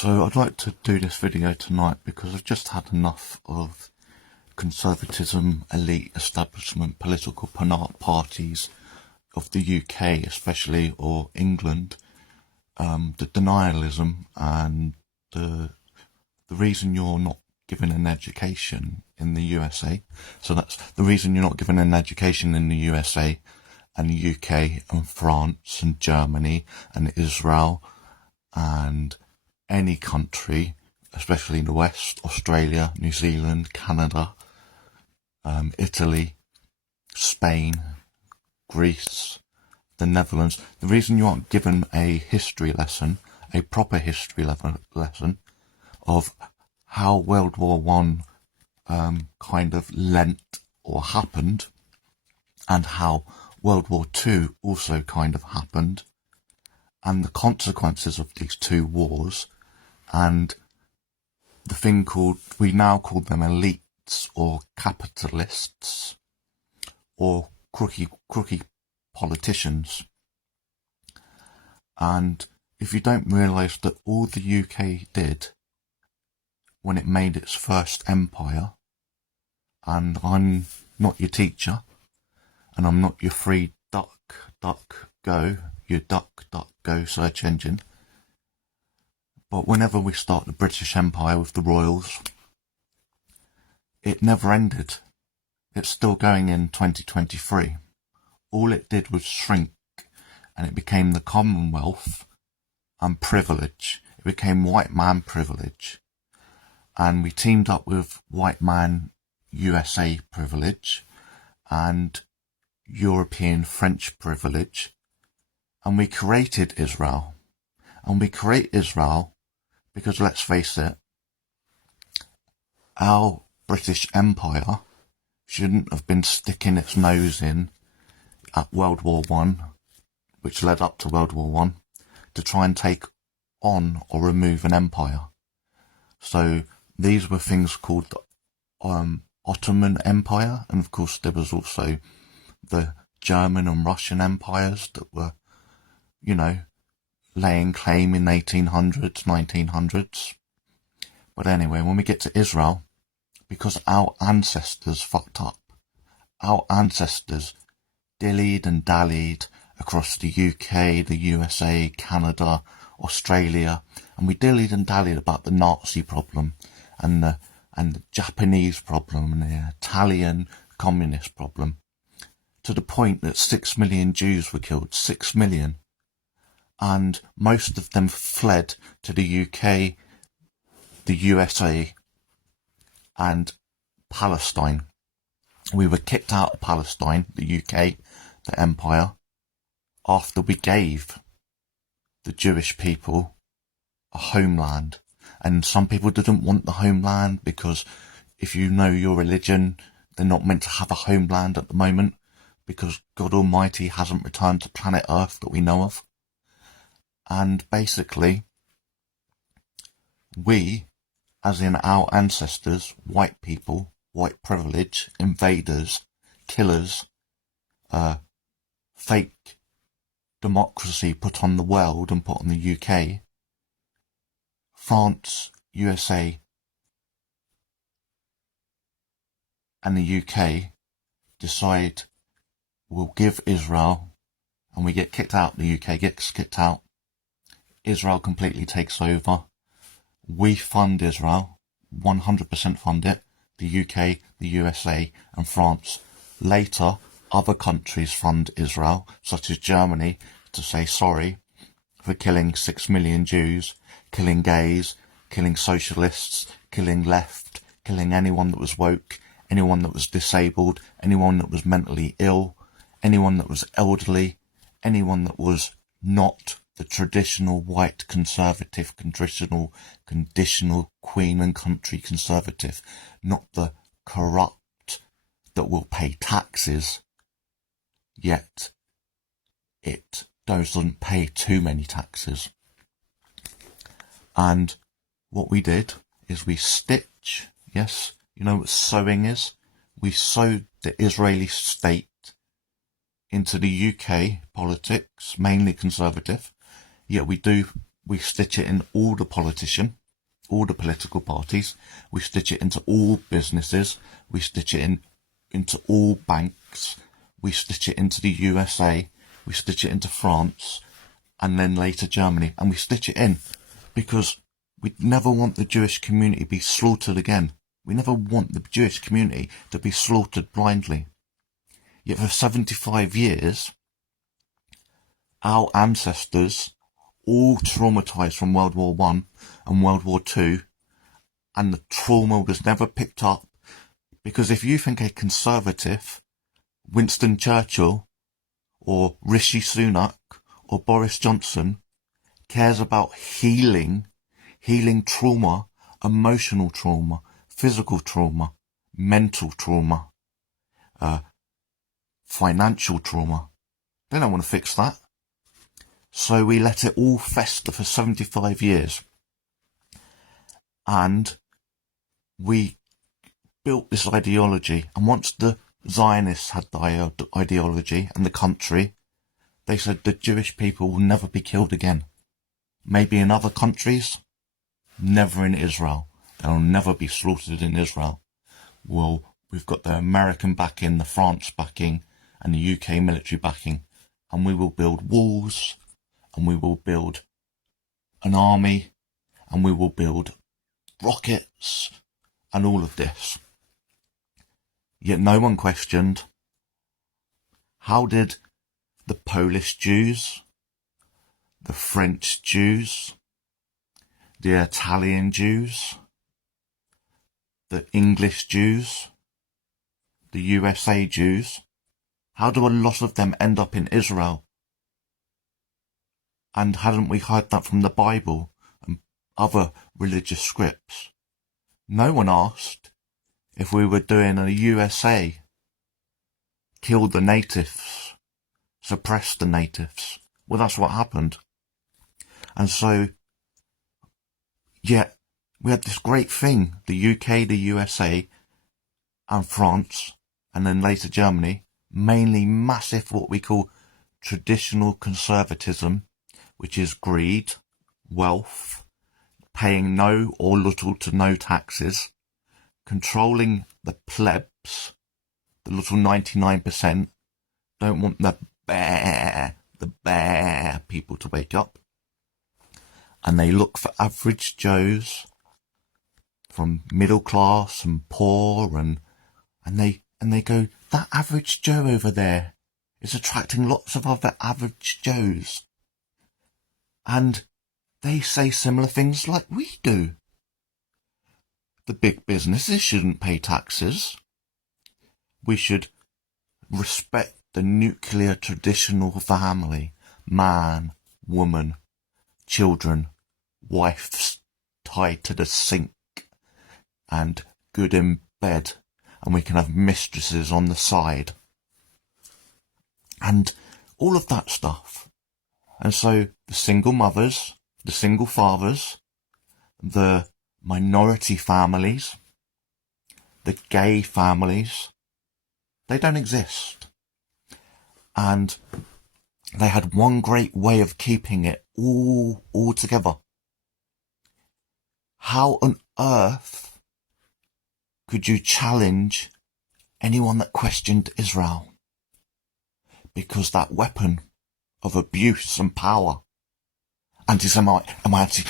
So I'd like to do this video tonight because I've just had enough of conservatism, elite establishment, political parties of the UK especially, or England, the denialism and the reason you're not given an education in the USA. So that's the reason you're not given an education in the USA and the UK and France and Germany and Israel and any country, especially in the West, Australia, New Zealand, Canada, Italy, Spain, Greece, the Netherlands. The reason you aren't given a history lesson, a proper history lesson of how World War One kind of lent or happened, and how World War Two also kind of happened, and the consequences of these two wars, and the thing called, we now call them elites or capitalists or crooky politicians. And if you don't realise that all the UK did when it made its first empire, and I'm not your teacher, and I'm not your free your DuckDuckGo search engine, but whenever we start the British Empire with the royals, it never ended. It's still going in 2023. All it did was shrink, and it became the Commonwealth and privilege. It became white man privilege. And we teamed up with white man USA privilege and European French privilege, and we created Israel. And we create Israel because, let's face it, our British Empire shouldn't have been sticking its nose in at World War One, which led up to World War One, to try and take on or remove an empire. So these were things called the Ottoman Empire, and of course there was also the German and Russian empires that were, you know, laying claim in 1800s, 1900s. But anyway, when we get to Israel, because our ancestors fucked up, our ancestors dillied and dallied across the UK, the USA, Canada, Australia, and we dillied and dallied about the Nazi problem and the Japanese problem and the Italian communist problem, to the point that 6 million Jews were killed, 6 million. And most of them fled to the UK, the USA, and Palestine. We were kicked out of Palestine, the UK, the empire, after we gave the Jewish people a homeland. And some people didn't want the homeland because, if you know your religion, they're not meant to have a homeland at the moment because God Almighty hasn't returned to planet Earth that we know of. And basically, we, as in our ancestors, white people, white privilege, invaders, killers, fake democracy put on the world and put on the UK, France, USA, and the UK decide we'll give Israel, and we get kicked out, the UK gets kicked out, Israel completely takes over. We fund Israel, 100% fund it, the UK, the USA and France. Later, other countries fund Israel, such as Germany, to say sorry for killing 6 million Jews, killing gays, killing socialists, killing left, killing anyone that was woke, anyone that was disabled, anyone that was mentally ill, anyone that was elderly, anyone that was not the traditional white conservative, conditional queen and country conservative, not the corrupt that will pay taxes, yet it doesn't pay too many taxes. And what we did is we stitch, yes, you know what sewing is? We sewed the Israeli state into the UK politics, mainly conservative, yet we do we stitch it in all the all the political parties, we stitch it into all businesses, we stitch it into all banks, we stitch it into the USA, we stitch it into France, and then later Germany, and we stitch it in because we never want the Jewish community to be slaughtered again. We never want the Jewish community to be slaughtered blindly. Yet for 75 years, our ancestors, all traumatised from World War I and World War II, and the trauma was never picked up, because if you think a conservative, Winston Churchill, or Rishi Sunak, or Boris Johnson, cares about healing trauma, emotional trauma, physical trauma, mental trauma, financial trauma, they don't want to fix that. So we let it all fester for 75 years. And we built this ideology. And once the Zionists had the ideology and the country, they said the Jewish people will never be killed again. Maybe in other countries, never in Israel. They'll never be slaughtered in Israel. Well, we've got the American backing, the France backing, and the UK military backing. And we will build walls, and we will build an army, and we will build rockets, and all of this. Yet no one questioned, how did the Polish Jews, the French Jews, the Italian Jews, the English Jews, the USA Jews, how do a lot of them end up in Israel? And hadn't we heard that from the Bible and other religious scripts? No one asked if we were doing a USA, kill the natives, suppress the natives. Well, that's what happened. And so, yeah, we had this great thing, the UK, the USA, and France, and then later Germany, mainly massive what we call traditional conservatism, which is greed, wealth, paying no or little to no taxes, controlling the plebs, the little 99%, don't want the bare people to wake up. And they look for average Joes from middle class and poor, and they go, that average Joe over there is attracting lots of other average Joes. And they say similar things like we do. The big businesses shouldn't pay taxes. We should respect the nuclear traditional family, man, woman, children, wives tied to the sink and good in bed, and we can have mistresses on the side. And all of that stuff. And so the single mothers, the single fathers, the minority families, the gay families, they don't exist. And they had one great way of keeping it all together. How on earth could you challenge anyone that questioned Israel? Because that weapon of abuse and power, Anti-Semite,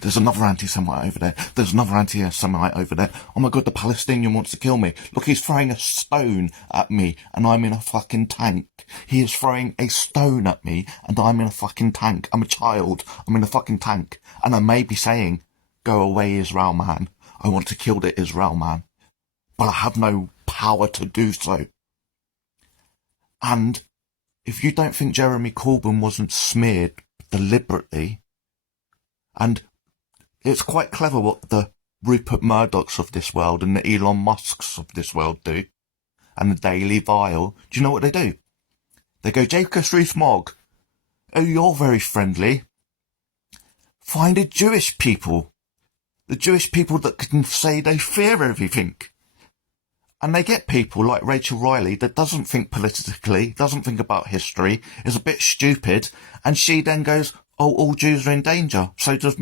there's another Anti-Semite over there, there's another Anti-Semite over there, oh my god, the Palestinian wants to kill me, look, he's throwing a stone at me, and I'm in a fucking tank, he is throwing a stone at me, and I'm in a fucking tank, I'm a child, I'm in a fucking tank, and I may be saying, go away Israel man, I want to kill the Israel man, but I have no power to do so. And if you don't think Jeremy Corbyn wasn't smeared deliberately, and it's quite clever what the Rupert Murdochs of this world and the Elon Musks of this world do, and the Daily Vile, do you know what they do? They go, Jacob Rees-Mogg, oh, you're very friendly. Find a Jewish people. The Jewish people that can say they fear everything. And they get people like Rachel Riley that doesn't think politically, doesn't think about history, is a bit stupid, and she then goes, oh, all Jews are in danger. So does